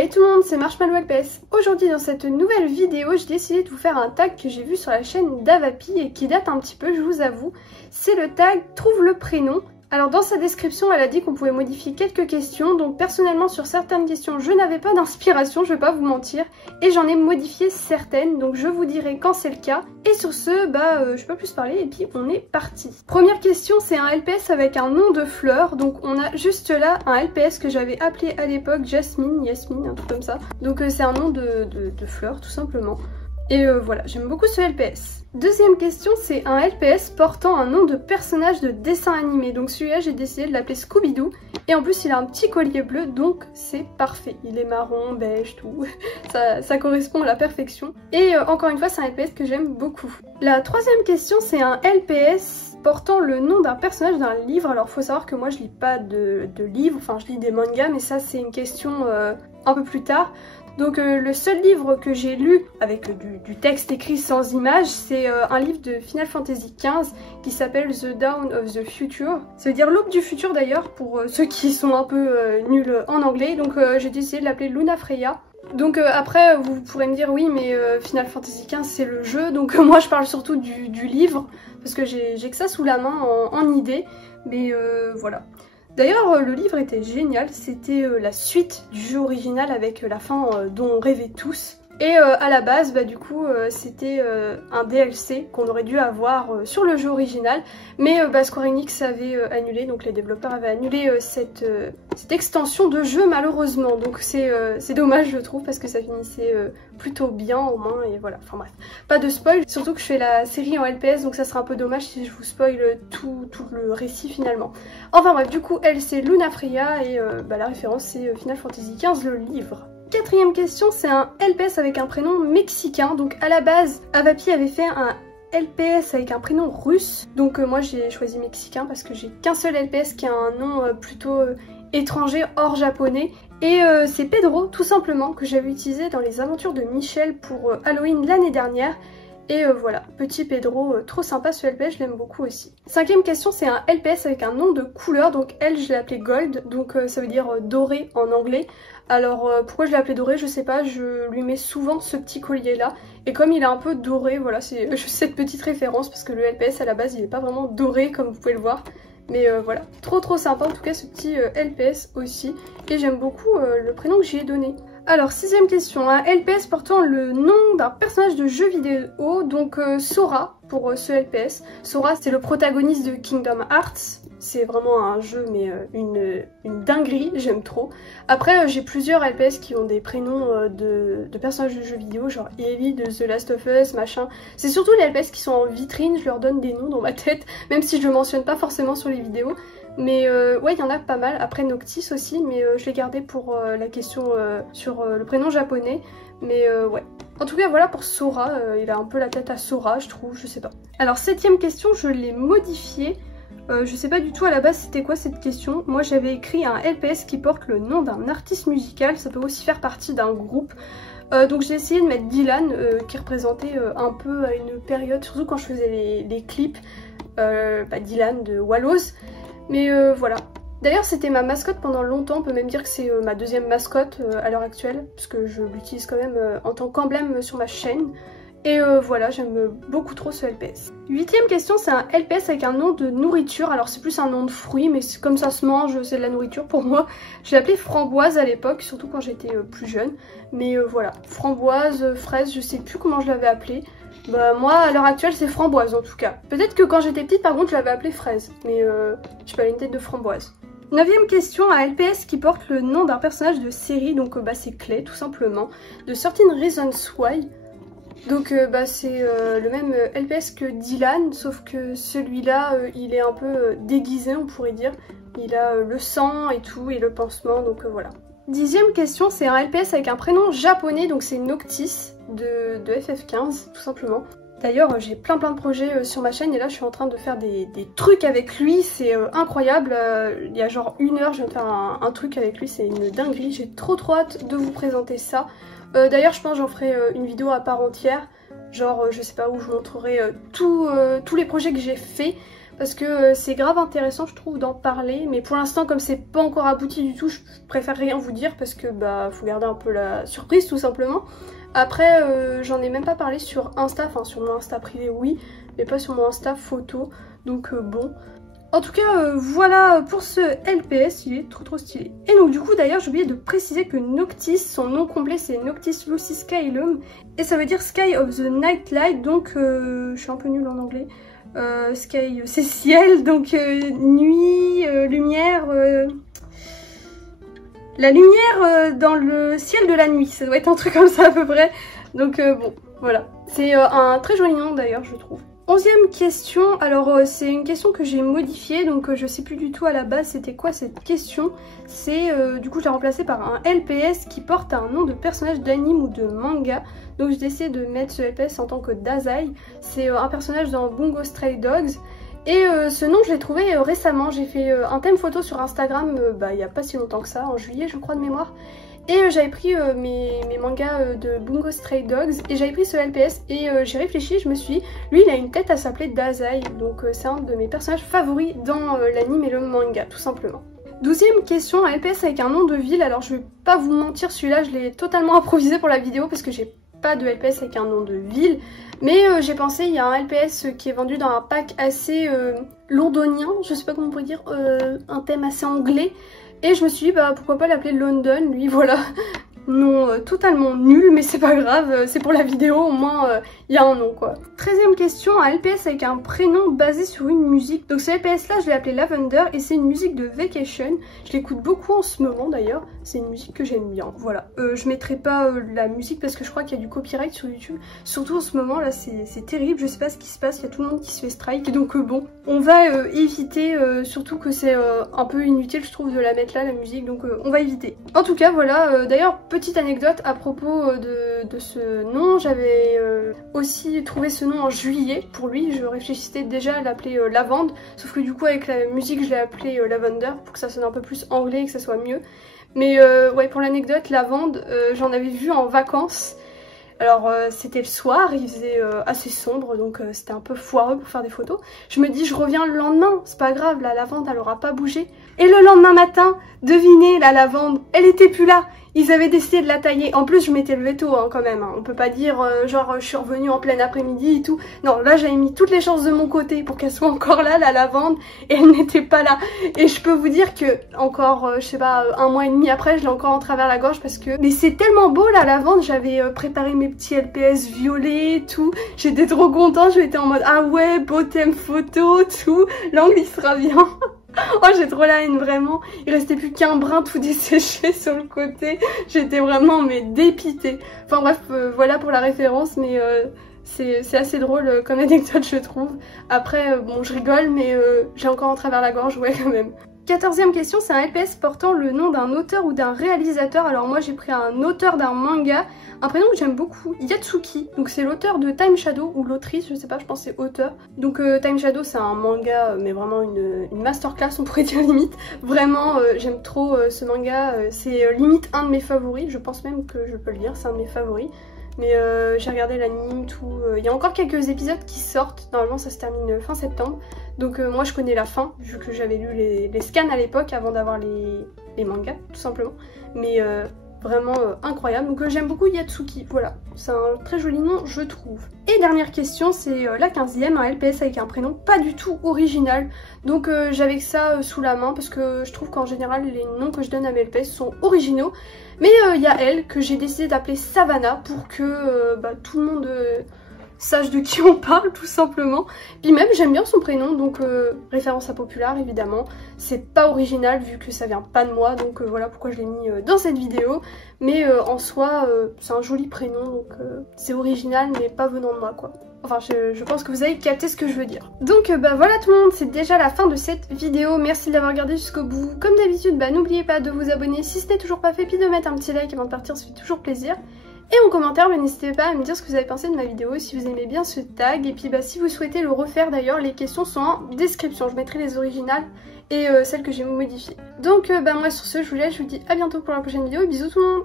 Hey tout le monde, c'est Marshmallow LPS. Aujourd'hui dans cette nouvelle vidéo, j'ai décidé de vous faire un tag que j'ai vu sur la chaîne d'Avapi et qui date un petit peu, je vous avoue. C'est le tag Trouve le prénom. Alors dans sa description, elle a dit qu'on pouvait modifier quelques questions, donc personnellement sur certaines questions, je n'avais pas d'inspiration, je vais pas vous mentir, et j'en ai modifié certaines, donc je vous dirai quand c'est le cas. Et sur ce, je peux pas plus parler et puis on est parti. Première question, c'est un LPS avec un nom de fleur, donc on a juste là un LPS que j'avais appelé à l'époque Yasmine, un truc comme ça. Donc c'est un nom de fleur tout simplement. Et voilà, j'aime beaucoup ce LPS. Deuxième question, c'est un LPS portant un nom de personnage de dessin animé. Donc celui-là, j'ai décidé de l'appeler Scooby-Doo. Et en plus, il a un petit collier bleu, donc c'est parfait. Il est marron, beige, tout. ça correspond à la perfection. Et encore une fois, c'est un LPS que j'aime beaucoup. La troisième question, c'est un LPS portant le nom d'un personnage d'un livre. Alors faut savoir que moi, je lis pas de livres, enfin je lis des mangas, mais ça c'est une question un peu plus tard. Donc le seul livre que j'ai lu avec du texte écrit sans images, c'est un livre de Final Fantasy XV qui s'appelle The Dawn of the Future. Ça veut dire l'aube du futur d'ailleurs pour ceux qui sont un peu nuls en anglais. Donc j'ai décidé de l'appeler Luna Freya. Donc après vous pourrez me dire oui mais Final Fantasy XV c'est le jeu, donc moi je parle surtout du livre parce que j'ai que ça sous la main en idée, mais voilà. D'ailleurs, le livre était génial, c'était la suite du jeu original avec la fin dont on rêvait tous. Et à la base, du coup, c'était un DLC qu'on aurait dû avoir sur le jeu original, mais Square Enix avait annulé, donc les développeurs avaient annulé cette extension de jeu malheureusement. Donc c'est dommage je trouve parce que ça finissait plutôt bien au moins et voilà, enfin bref. Pas de spoil, surtout que je fais la série en LPS donc ça sera un peu dommage si je vous spoil tout le récit finalement. Enfin bref, du coup elle c'est Luna Freya et la référence c'est Final Fantasy XV le livre. Quatrième question, c'est un LPS avec un prénom mexicain. Donc à la base, Avapi avait fait un LPS avec un prénom russe. Donc moi j'ai choisi mexicain parce que j'ai qu'un seul LPS qui a un nom plutôt étranger hors japonais. Et c'est Pedro tout simplement que j'avais utilisé dans les aventures de Michel pour Halloween l'année dernière. Et voilà, petit Pedro, trop sympa ce LPS, je l'aime beaucoup aussi. Cinquième question, c'est un LPS avec un nom de couleur, donc elle je l'ai appelé Gold, donc ça veut dire doré en anglais. Alors pourquoi je l'ai appelé doré, je sais pas, je lui mets souvent ce petit collier là, et comme il est un peu doré, voilà, c'est cette petite référence, parce que le LPS à la base il est pas vraiment doré comme vous pouvez le voir. Mais voilà, trop sympa en tout cas ce petit LPS aussi, et j'aime beaucoup le prénom que j'y ai donné. Alors, sixième question, un LPS portant le nom d'un personnage de jeu vidéo, donc Sora pour ce LPS. Sora c'est le protagoniste de Kingdom Hearts, c'est vraiment un jeu mais une dinguerie, j'aime trop. Après j'ai plusieurs LPS qui ont des prénoms de personnages de jeux vidéo, genre Ellie de The Last of Us, machin. C'est surtout les LPS qui sont en vitrine, je leur donne des noms dans ma tête, même si je le mentionne pas forcément sur les vidéos. Mais ouais, il y en a pas mal. Après Noctis aussi, mais je l'ai gardé pour la question sur le prénom japonais. Mais ouais. En tout cas, voilà pour Sora. Il a un peu la tête à Sora, je trouve, je sais pas. Alors, septième question, je l'ai modifiée. Je sais pas du tout à la base c'était quoi cette question. Moi, j'avais écrit un LPS qui porte le nom d'un artiste musical. Ça peut aussi faire partie d'un groupe. Donc j'ai essayé de mettre Dylan, qui représentait un peu à une période, surtout quand je faisais les clips. Dylan de Wallows. Mais voilà. D'ailleurs c'était ma mascotte pendant longtemps, on peut même dire que c'est ma deuxième mascotte à l'heure actuelle, puisque je l'utilise quand même en tant qu'emblème sur ma chaîne. Et voilà, j'aime beaucoup trop ce LPS. Huitième question, c'est un LPS avec un nom de nourriture. Alors c'est plus un nom de fruit, mais comme ça se mange, c'est de la nourriture pour moi. Je l'ai appelé Framboise à l'époque, surtout quand j'étais plus jeune. Mais voilà, Framboise, fraise, je sais plus comment je l'avais appelé. Moi à l'heure actuelle c'est Framboise en tout cas. Peut-être que quand j'étais petite par contre je l'avais appelée Fraise, mais j'ai pas une tête de Framboise. Neuvième question, un LPS qui porte le nom d'un personnage de série, donc c'est Clay tout simplement, de Certain Reasons Why. Donc c'est le même LPS que Dylan, sauf que celui-là il est un peu déguisé on pourrait dire. Il a le sang et tout et le pansement, donc voilà. Dixième question, c'est un LPS avec un prénom japonais, donc c'est Noctis de FF15 tout simplement. D'ailleurs j'ai plein de projets sur ma chaîne et là je suis en train de faire des trucs avec lui, c'est incroyable. Il y a genre 1 heure je viens de faire un truc avec lui, c'est une dinguerie, j'ai trop hâte de vous présenter ça. D'ailleurs je pense que j'en ferai une vidéo à part entière, genre je sais pas où je montrerai tous les projets que j'ai fait. parce que c'est grave intéressant je trouve d'en parler, mais pour l'instant comme c'est pas encore abouti du tout, je préfère rien vous dire parce que bah faut garder un peu la surprise tout simplement. Après j'en ai même pas parlé sur Insta, enfin sur mon Insta privé oui, mais pas sur mon Insta photo, donc bon. En tout cas, voilà pour ce LPS, il est trop stylé. Et donc du coup d'ailleurs j'ai oublié de préciser que Noctis, son nom complet c'est Noctis Lucy Skylum, et ça veut dire Sky of the Night Light, donc je suis un peu nulle en anglais. Sky c'est ciel, donc nuit, lumière, la lumière dans le ciel de la nuit, ça doit être un truc comme ça à peu près. Donc bon, voilà. C'est un très joli nom d'ailleurs je trouve. 11e question, alors c'est une question que j'ai modifiée, donc je sais plus du tout à la base c'était quoi cette question. C'est du coup je l'ai remplacée par un LPS qui porte un nom de personnage d'anime ou de manga. Donc j'ai décidé de mettre ce LPS en tant que Dazai. C'est un personnage dans Bungo Stray Dogs. Et ce nom je l'ai trouvé récemment, j'ai fait un thème photo sur Instagram il n'y a pas si longtemps que ça, en juillet je crois de mémoire. Et j'avais pris mes mangas de Bungo Stray Dogs et j'avais pris ce LPS et j'ai réfléchi, je me suis dit, lui il a une tête à s'appeler Dazai, donc c'est un de mes personnages favoris dans l'anime et le manga tout simplement. 12e question, un LPS avec un nom de ville, alors je vais pas vous mentir, celui-là je l'ai totalement improvisé pour la vidéo parce que j'ai pas de LPS avec un nom de ville, mais j'ai pensé, il y a un LPS qui est vendu dans un pack assez londonien, je sais pas comment on pourrait dire, un thème assez anglais. Et je me suis dit bah pourquoi pas l'appeler London, lui voilà. Non totalement nul mais c'est pas grave, c'est pour la vidéo au moins il y a un nom quoi. 13e question, un LPS avec un prénom basé sur une musique. Donc ce LPS là je l'ai appelé Lavender et c'est une musique de Vacation. Je l'écoute beaucoup en ce moment d'ailleurs, c'est une musique que j'aime bien, voilà. Je mettrai pas la musique parce que je crois qu'il y a du copyright sur YouTube. Surtout en ce moment là c'est terrible, je sais pas ce qui se passe, il y a tout le monde qui se fait strike. Donc bon, on va éviter, surtout que c'est un peu inutile je trouve de la mettre là la musique, donc on va éviter. En tout cas voilà, d'ailleurs petite anecdote à propos de ce nom, j'avais aussi trouvé ce nom en juillet pour lui, je réfléchissais déjà à l'appeler Lavande, sauf que du coup avec la musique je l'ai appelé Lavender pour que ça sonne un peu plus anglais et que ça soit mieux. Mais ouais pour l'anecdote, Lavande j'en avais vu en vacances. Alors c'était le soir, il faisait assez sombre donc c'était un peu foireux pour faire des photos. Je me dis je reviens le lendemain, c'est pas grave, la lavande elle aura pas bougé. Et le lendemain matin, devinez, la lavande, elle était plus là. Ils avaient décidé de la tailler. En plus je m'étais levée tôt hein, quand même, hein. On peut pas dire genre je suis revenue en plein après-midi et tout. Non là j'avais mis toutes les chances de mon côté pour qu'elle soit encore là la lavande et elle n'était pas là. Et je peux vous dire que encore je sais pas un mois et demi après je l'ai encore en travers la gorge parce que... Mais c'est tellement beau la lavande, j'avais préparé mes petits LPS violets et tout. J'étais trop contente, j'étais en mode ah ouais beau thème photo tout, l'angle il sera bien. Oh j'ai trop la haine vraiment, il restait plus qu'un brin tout desséché sur le côté, j'étais vraiment mais dépitée. Enfin bref voilà pour la référence mais c'est assez drôle comme anecdote je trouve. Après bon je rigole mais j'ai encore en travers la gorge ouais quand même. 14e question, c'est un LPS portant le nom d'un auteur ou d'un réalisateur. Alors moi j'ai pris un auteur d'un manga, un prénom que j'aime beaucoup, Yatsuki. Donc c'est l'auteur de Time Shadow ou l'autrice, je sais pas, je pense c'est auteur. Donc Time Shadow c'est un manga mais vraiment une masterclass on pourrait dire limite. Vraiment j'aime trop ce manga, c'est limite un de mes favoris, je pense même que je peux le dire, c'est un de mes favoris. Mais j'ai regardé l'anime, tout. Il y a encore quelques épisodes qui sortent. Normalement, ça se termine fin septembre. Donc moi, je connais la fin, vu que j'avais lu les scans à l'époque avant d'avoir les mangas, tout simplement. Mais vraiment incroyable. Donc j'aime beaucoup Yatsuki. Voilà, c'est un très joli nom, je trouve. Et dernière question, c'est la 15e, un LPS avec un prénom pas du tout original. Donc j'avais que ça sous la main parce que je trouve qu'en général, les noms que je donne à mes LPS sont originaux. Mais il y a elle que j'ai décidé d'appeler Savannah pour que tout le monde sache de qui on parle tout simplement. Puis même j'aime bien son prénom donc référence à Populaire évidemment. C'est pas original vu que ça vient pas de moi donc voilà pourquoi je l'ai mis dans cette vidéo. Mais en soi c'est un joli prénom donc c'est original mais pas venant de moi quoi. Enfin je pense que vous avez capté ce que je veux dire. Donc voilà tout le monde, c'est déjà la fin de cette vidéo. Merci de l'avoir regardé jusqu'au bout. Comme d'habitude n'oubliez pas de vous abonner si ce n'est toujours pas fait, puis de mettre un petit like avant de partir, ça fait toujours plaisir. Et en commentaire n'hésitez pas à me dire ce que vous avez pensé de ma vidéo, si vous aimez bien ce tag. Et puis si vous souhaitez le refaire d'ailleurs, les questions sont en description. Je mettrai les originales et celles que j'ai modifiées. Donc moi sur ce je vous laisse, je vous dis à bientôt pour la prochaine vidéo et bisous tout le monde.